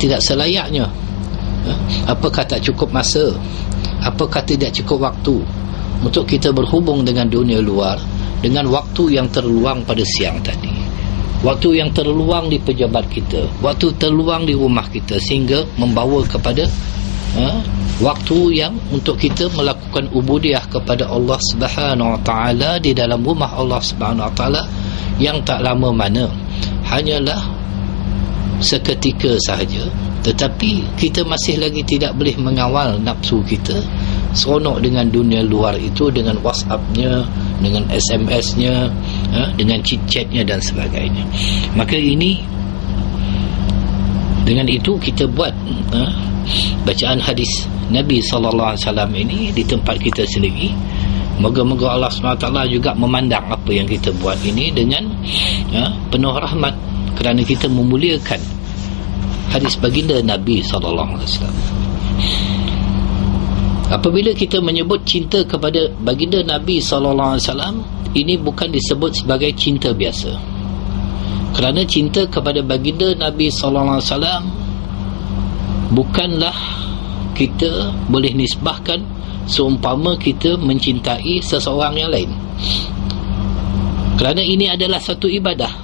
tidak selayaknya? Apakah tak cukup masa? Apakah tidak cukup waktu untuk kita berhubung dengan dunia luar dengan waktu yang terluang pada siang tadi, waktu yang terluang di pejabat kita, waktu terluang di rumah kita, sehingga membawa kepada waktu yang untuk kita melakukan ubudiah kepada Allah Subhanahu Wa Taala di dalam rumah Allah Subhanahu Wa Taala yang tak lama mana, hanyalah seketika sahaja. Tetapi kita masih lagi tidak boleh mengawal nafsu kita seronok dengan dunia luar itu, dengan WhatsApp-nya, dengan SMS-nya, dengan chit-chat-nya dan sebagainya. Maka ini, dengan itu kita buat bacaan hadis Nabi SAW ini di tempat kita sendiri. Moga-moga Allah SWT juga memandang apa yang kita buat ini dengan penuh rahmat, kerana kita memuliakan hadis baginda Nabi SAW. Apabila kita menyebut cinta kepada baginda Nabi SAW, ini bukan disebut sebagai cinta biasa. Kerana cinta kepada baginda Nabi SAW bukanlah kita boleh nisbahkan seumpama kita mencintai seseorang yang lain. Kerana ini adalah satu ibadah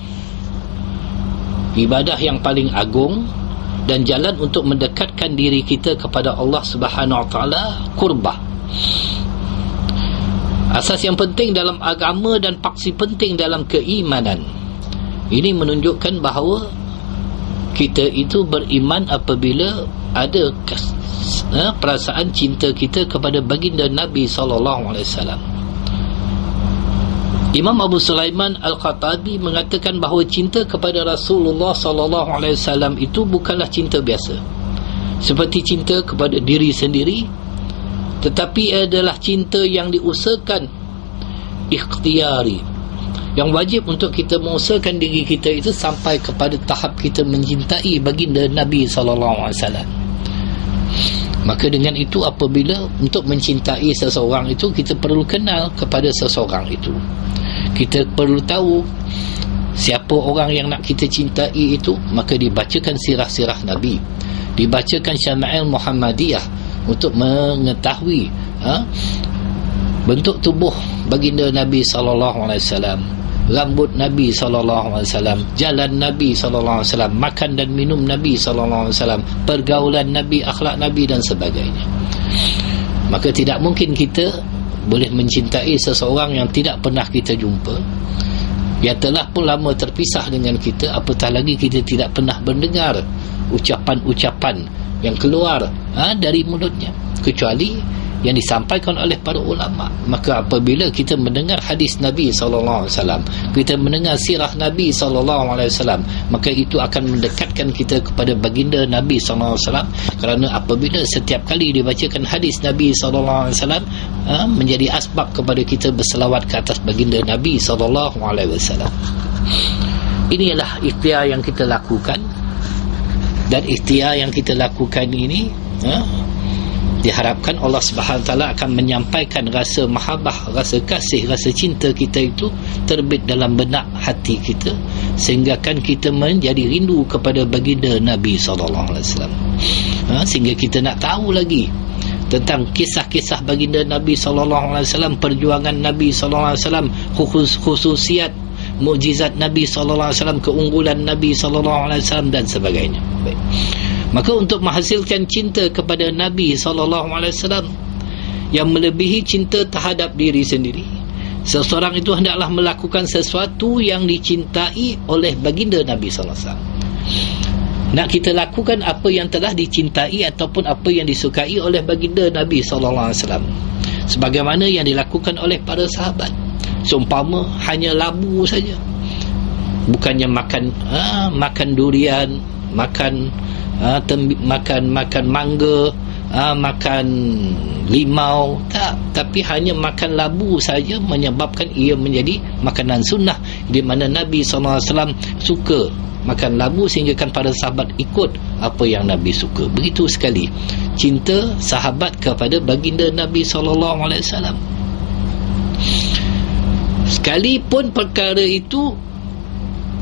yang paling agung, dan jalan untuk mendekatkan diri kita kepada Allah Subhanahu Wa Taala, qurbah. Asas yang penting dalam agama dan paksi penting dalam keimanan. Ini menunjukkan bahawa kita itu beriman apabila ada perasaan cinta kita kepada baginda Nabi SAW. Imam Abu Sulaiman Al-Khattabi mengatakan bahawa cinta kepada Rasulullah SAW itu bukanlah cinta biasa, seperti cinta kepada diri sendiri, tetapi adalah cinta yang diusahakan, ikhtiyari, yang wajib untuk kita mengusahakan diri kita itu sampai kepada tahap kita mencintai baginda Nabi SAW. Maka dengan itu, apabila untuk mencintai seseorang itu, kita perlu kenal kepada seseorang itu. Kita perlu tahu siapa orang yang nak kita cintai itu. Maka dibacakan sirah-sirah Nabi, dibacakan Syama'il Muhammadiyah untuk mengetahui bentuk tubuh baginda Nabi SAW, rambut Nabi SAW, jalan Nabi SAW, makan dan minum Nabi SAW, pergaulan Nabi, akhlak Nabi dan sebagainya. Maka tidak mungkin kita boleh mencintai seseorang yang tidak pernah kita jumpa, yang telah pun lama terpisah dengan kita, apatah lagi kita tidak pernah mendengar ucapan-ucapan yang keluar dari mulutnya, kecuali yang disampaikan oleh para ulama. Maka apabila kita mendengar hadis Nabi SAW, kita mendengar sirah Nabi SAW, maka itu akan mendekatkan kita kepada baginda Nabi SAW. Kerana apabila setiap kali dibacakan hadis Nabi SAW, menjadi asbab kepada kita berselawat ke atas baginda Nabi SAW. Inilah ikhtiar yang kita lakukan, dan ikhtiar yang kita lakukan ini diharapkan Allah Subhanahu Wa Taala akan menyampaikan rasa mahabbah, rasa kasih, rasa cinta kita itu terbit dalam benak hati kita, sehingga kan kita menjadi rindu kepada baginda Nabi SAW. Sehingga kita nak tahu lagi tentang kisah-kisah baginda Nabi SAW, perjuangan Nabi SAW, khususiat mukjizat Nabi SAW, keunggulan Nabi SAW dan sebagainya. Baik. Maka untuk menghasilkan cinta kepada Nabi SAW yang melebihi cinta terhadap diri sendiri, seseorang itu hendaklah melakukan sesuatu yang dicintai oleh baginda Nabi SAW. Nak kita lakukan apa yang telah dicintai ataupun apa yang disukai oleh baginda Nabi SAW, sebagaimana yang dilakukan oleh para sahabat. Seumpama hanya labu saja, bukannya makan durian, makan mangga, makan limau, tak, tapi hanya makan labu saja menyebabkan ia menjadi makanan sunnah, di mana Nabi SAW suka makan labu, sehingga kan para sahabat ikut apa yang Nabi suka. Begitu sekali cinta sahabat kepada baginda Nabi SAW. Sekalipun perkara itu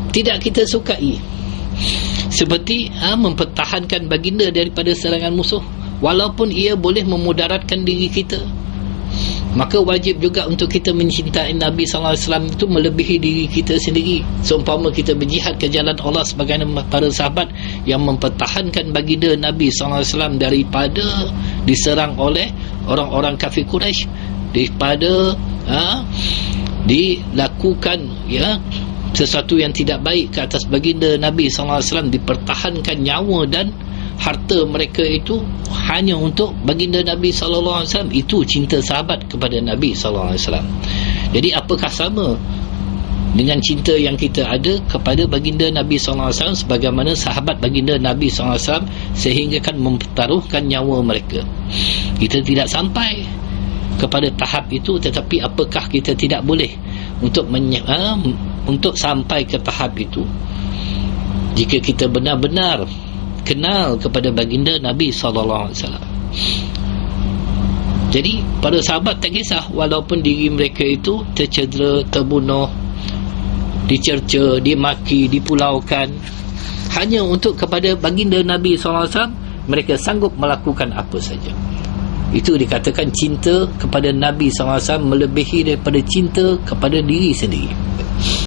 tidak kita sukai, Seperti mempertahankan baginda daripada serangan musuh, walaupun ia boleh memudaratkan diri kita. Maka wajib juga untuk kita mencintai Nabi SAW itu melebihi diri kita sendiri. Seumpama kita berjihad ke jalan Allah sebagaimana para sahabat yang mempertahankan baginda Nabi SAW daripada diserang oleh orang-orang kafir Quraisy, daripada dilakukan sesuatu yang tidak baik ke atas baginda Nabi SAW, dipertahankan nyawa dan harta mereka itu hanya untuk baginda Nabi SAW. Itu cinta sahabat kepada Nabi SAW. Jadi apakah sama dengan cinta yang kita ada kepada baginda Nabi SAW sebagaimana sahabat baginda Nabi SAW sehingga kan mempertaruhkan nyawa mereka? Kita tidak sampai kepada tahap itu, tetapi apakah kita tidak boleh untuk sampai ke tahap itu jika kita benar-benar kenal kepada baginda Nabi SAW. Jadi para sahabat tak kisah walaupun diri mereka itu tercedera, terbunuh, dicerca, dimaki, dipulaukan, hanya untuk kepada baginda Nabi SAW mereka sanggup melakukan apa saja. Itu dikatakan cinta kepada Nabi SAW melebihi daripada cinta kepada diri sendiri.